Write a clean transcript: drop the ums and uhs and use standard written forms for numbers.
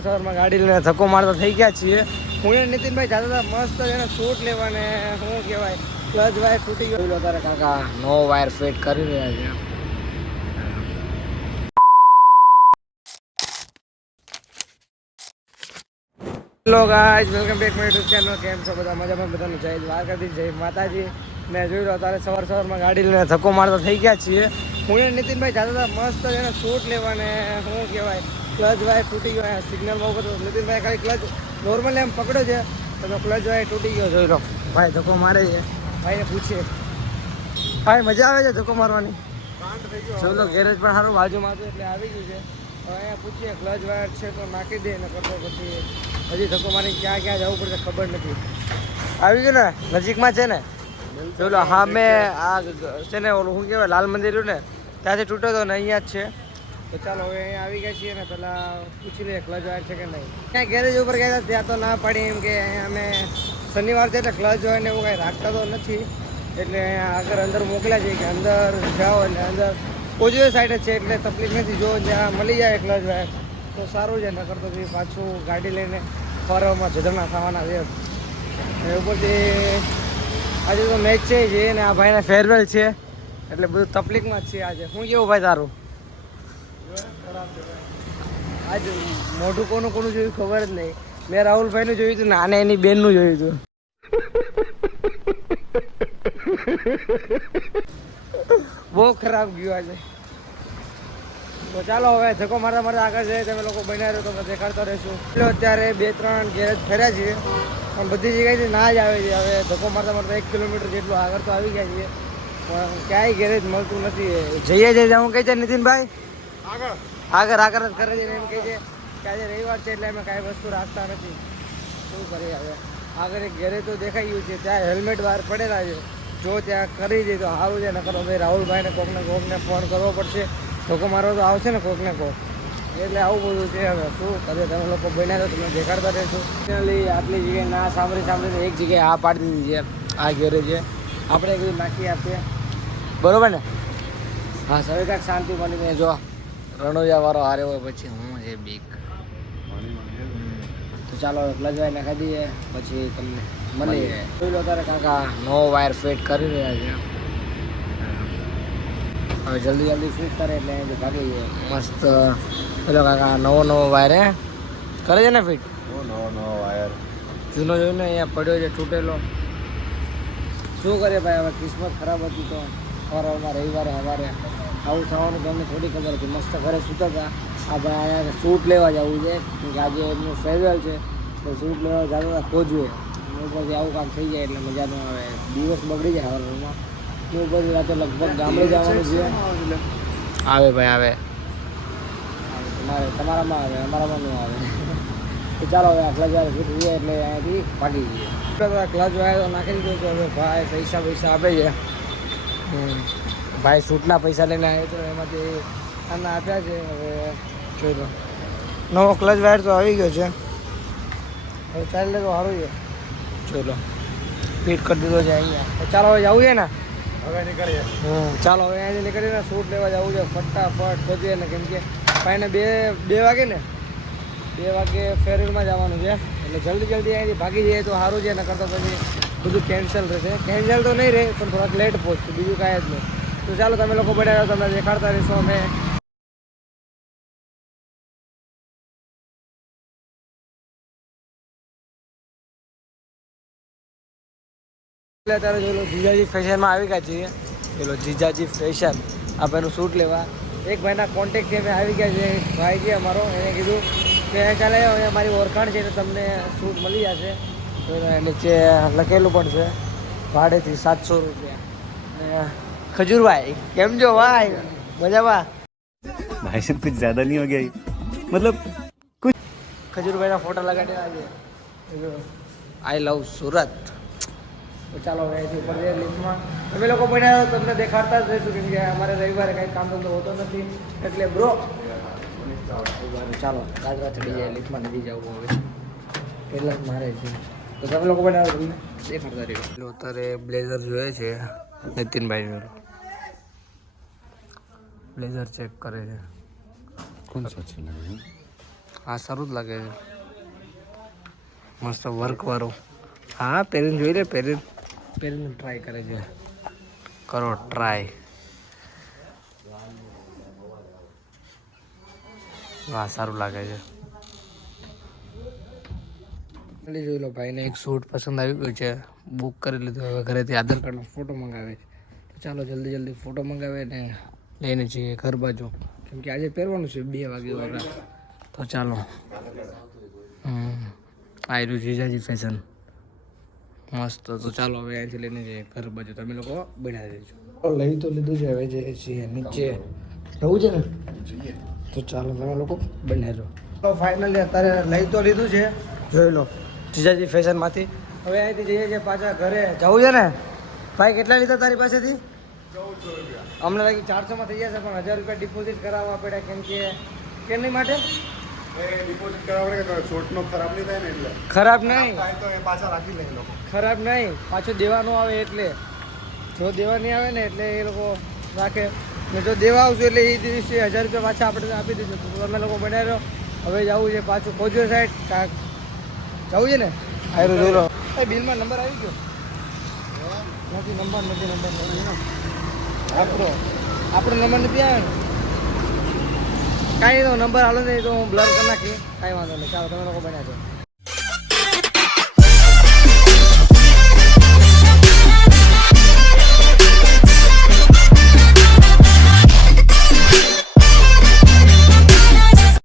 સવારમાં ગાડી લઈને ધક્કો મારતા થઈ ગયા છીએ. હું ને નીતિનભાઈ જતા હતા મસ્ત એને શૂટ લેવાને શું કહેવાય ક્લચ વાયર તૂટી ગયો તારે કાકા નો વાયર ફિટ કરી રહ્યા છે. Hello guys, welcome back my YouTube channel. કેમ છો બધા? મજામાં? બધાનું જય દ્વારકાધીશ, જય માતાજી. ને જોઈ લો તારે સવારમાં ગાડી લઈને ધક્કો મારતા થઈ ગયા છીએ. હું ને નીતિનભાઈ જતા હતા મસ્ત એને શૂટ લેવાને શું કહેવાય ક્લચ વાયર તૂટી ગયો. સિગ્નલમાં ઉભો હતો નીતિનભાઈ, ખાલી ક્લચ નોર્મલી એમ પકડ્યો છે તો ક્લચ વાયર તૂટી ગયો. જોઈ લો ભાઈ ધક્કો મારે છે. ભાઈને પૂછીએ, ભાઈ મજા આવે છે ધક્કો મારવાની? ચલો ગેરેજ પણ સારું બાજુમાં હતું એટલે આવી ગયું છે. હવે અહીંયા પૂછીએ ક્લચ વાયર છે તો નાખી દે ને કરતો પછી હજી ધક્કો મારી ક્યાં ક્યાં જવું પડશે ખબર નથી. આવી ગયું ને, નજીકમાં છે ને. ચલો હા, મેં આ છે ને ઓલું શું કહેવાય લાલ મંદિર ને ત્યાંથી તૂટ્યો હતો ને અહીંયા જ છે. તો ચાલો હવે અહીંયા આવી ગયા છીએ ને પહેલાં પૂછી લઈએ ક્લચ વાયર છે કે નહીં. ત્યાં ગેરેજ ઉપર ગયા હતા ત્યાં તો ના પાડી એમ કે અહીંયા અમે શનિવાર છે એટલે ક્લચ વાયર ને એવું કાંઈ રાખતા તો નથી એટલે અહીંયા આગળ અંદર મોકલ્યા છે કે અંદર જાઓ એટલે અંદર પોઝિટિવ સાઈડ જ છે એટલે તકલીફ નથી. જો જ્યાં મળી જાય ક્લચ વાયર તો સારું છે, નકર તો પાછું ગાડી લઈને ફરવામાં ઝઘડા થવાના છે. ઉપરથી આજે તો મેચ છે જે ને આ ભાઈને ફેરવેલ છે એટલે બધું તકલીફમાં જ છે આજે. શું કેવું ભાઈ તારું? આજ મોઢું કોનું કોનું જોયું ખબર જ નહીં. મેં રાહુલભાઈનું જોયું હતું ને આને એની બેનનું જોયું હતું. બહુ ખરાબ ગયું આજે. તો ચાલો હવે ધક્કો મારતા મારતા આગળ જઈએ. તમે લોકો બન્યા રહ્યો તો દેખાડતા રહીશું. એટલે અત્યારે 2-3 ગેરેજ ફર્યા છીએ પણ બધી જગ્યાએથી ના જ આવે છે. હવે ધક્કો મારતા મારતા 1 કિલોમીટર જેટલું આગળ તો આવી ગયા છીએ પણ ક્યાંય ગેરેજ મળતું નથી. જઈએ હું કહે છે નીતિનભાઈ આગળ આગળ જ કરે છે ને એમ કહે છે કે આજે રવિવાર છે એટલે અમે કાંઈ વસ્તુ રાખતા નથી. શું કરીએ હવે? આગળ એક ગેરેજ તો દેખાઈ ગયું છે, ત્યાં હેલ્મેટ બહાર પડેલા છે. જો ત્યાં કરી દે તો સારું છે, નકર ભાઈ રાહુલભાઈને કોકને ફોન કરવો પડશે. ધક્કો મારવા તો આવશે ને કોકને કોક, એટલે આવું બધું છે. હવે શું કરીએ? તમે લોકો બન્યા તો તમે દેખાડતા રહેશું. ફાઇનલી આટલી જગ્યાએ ના સાંભળીને એક જગ્યાએ હા પાડી દીધી છે. આ ગેરેજ છે આપણે કીધું નાખી આપીએ, બરોબર ને? હા સવે કાંઈક શાંતિ મળીને. જો રણોજાવાળો હારે હોય પછી હું છે બીક. તો ચાલો ક્લચ વાયર નાખી દઈએ પછી તમને મળીએ. જોઈ લો તારે કાકા નો વાયર ફિટ કરી રહ્યા છે. હવે જલ્દી ફિટ કરે એટલે અહીંથી ભાગી જઈએ મસ્ત. પેલો કાકા નવો વાયર હે કરે છે ને ફિટ. નવો વાયર જૂનો જોઈને અહીંયા પડ્યો છે તૂટેલો. શું કરે ભાઈ, હવે કિસ્મત ખરાબ હતી તો સવારમાં રવિવારે સવારે આવું થવાનું તમને થોડી ખબર હતી. મસ્ત ઘરે સૂતા હતા. આ ભાઈ અહીંયા શૂટ લેવા જવું છે કે આજે એમનું ફેરવેલ છે તો શૂટ લેવા જતા હતા ખોજવે. ઉપરથી આવું કામ થઈ જાય એટલે મજા ન આવે, દિવસ બગડી જાય સવારમાં. ઉપરથી રાતે લગભગ ગામડે જવાનું છે. આવે ભાઈ આવે, તમારામાં આવે અમારામાં ન આવે. તો ચાલો હવે આ ક્લચ વાયર ફિટ થઈએ એટલે અહીંયાથી ભાગી જઈએ. ક્લચ વાયર તો નાખી દીધો તો હવે ભાઈ પૈસા આપે છે. ભાઈ શૂટના પૈસા લઈને આવ્યો તો એમાંથી આને આપ્યા છે. હવે જોઈ લો નવો ક્લચ વાયર તો આવી ગયો છે. હવે ચાલે તો સારું છે. જોઈ લો ફિટ કરી દીધો છે અહીંયા. તો ચાલો હવે જવું છે ને, હવે નીકળીએ. ચાલો હવે અહીંયાથી નીકળીને શૂટ લેવા જવું છે ફટાફટ પહોંચીએ ને, કેમ કે ભાઈને બે વાગે ને 2 વાગે ફેરવેલમાં જવાનું છે એટલે જલ્દી અહીંયાથી ભાગી જઈએ તો સારું છે. ને કરતાં પછી બધું કેન્સલ રહેશે. કેન્સલ તો નહીં રહે પણ થોડાક લેટ પહોંચશું, બીજું કાંઈ જ નહીં. તો ચાલો તમે લોકો પડ્યા તમને દેખાડતા રહીશું અમે. અત્યારે જોઈ લો જીજાજી ફેશનમાં આવી ગયા છીએ. પેલો જીજાજી ફેશન આ ભાઈનું શૂટ લેવા એક ભાઈના કોન્ટેક્ટથી અમે આવી ગયા છે. ભાઈ છે અમારો, એને કીધું કે ચાલે અમારી ઓળખાણ છે તો તમને શૂટ મળી જશે. તો નીચે લખેલું પણ છે ભાડેથી 700 રૂપિયા. ખજૂરભાઈ કેમ છો ભાઈ? મજામાં? भाई साहब कुछ ज्यादा नहीं हो गया मतलब कुछ. ખજૂરભાઈના ફોટા લગાડેલા છે. આઈ લવ સુરત. તો ચાલો હવે અહીંથી ઉપર જઈએ લિફ્ટમાં. તમે લોકો બન્યા તમને દેખાડતા જ રહીશું કેમ કે અમારે રવિવારે કંઈ કામ ધંધો હોતો નથી એટલે બ્રો. ચાલો ગાજવા ચડી જાય, લિફ્ટમાં નથી જવું હવે, પહેલાં જ મારે છે. તો તમે લોકો બન્યા તમને દેખાડતા રહ્યો. અત્યારે બ્લેઝર જોઈએ છે નીતિનભાઈ જોડે. બ્લેઝર ચેક કરે છે. कौन सा अच्छा लगे? હા સારું જ લાગે છે મસ્ત વર્કવાળું હા પહેરીને જોઈ લે પહેરીને ટ્રાય કરે છે કરો ટ્રાય હા સારું લાગે છે જોઈ લો ભાઈને એક સૂટ પસંદ આવી ગયું છે બુક કરી લીધું હવે ઘરેથી આધાર કાર્ડનો ફોટો મંગાવે છે તો ચાલો જલ્દી ફોટો મંગાવે ને લઈને જઈએ ઘર બાજુ કેમ કે આજે પહેરવાનું છે 2 વાગે વાળા તો ચાલો આયરું જીજાજી ફેશન મસ્ત તો ચાલો હવે અહીંથી લઈને જઈએ ઘર બાજુ તમે લોકો બનાવી દેજો લઈ તો લીધું છે હવે જઈએ છીએ નીચે જવું છે ને તો ચાલો તમે લોકો બનાવી તો ફાઇનલી અત્યારે લઈ તો લીધું છે જોઈ લો જીજાજી ફેશનમાંથી હવે અહીંથી જઈએ છીએ પાછા ઘરે જવું છે ને ભાઈ કેટલા લીધા તારી પાસેથી 1400 રૂપિયા અમને લાગી 400માં થઈ જશે પણ 1000 રૂપિયા ડિપોઝિટ કરાવવા પડ્યા કેમ કે કેની માટે ડિપોઝિટ કરાવડે કે શોર્ટનો ખરાબ નહીં થાય ને એટલે ખરાબ નહીં તો એ પાછા રાખી લે લોકો ખરાબ નહીં પાછું દેવાનું આવે એટલે જો દેવા નહીં આવે ને એટલે એ લોકો રાખે ને જો દેવા આવશે એટલે એ દિવસે 1000 રૂપિયા પાછા આપણે આપી દીધું તો તમે લોકો બનાવી રહ્યો હવે જવું છે પાછું ખોજો સાઈડ કાંક જવું છે ને આયરો જોઈ લો એ બિલમાં નંબર આવી ગયો નથી નંબર આપણો નંબર નથી આવ્યો ને કાંઈ તો નંબર હાલો નહીં તો હું બ્લર કરી નાખી કાંઈ વાંધો નહીં ચાલો તમે લોકો બનાવજો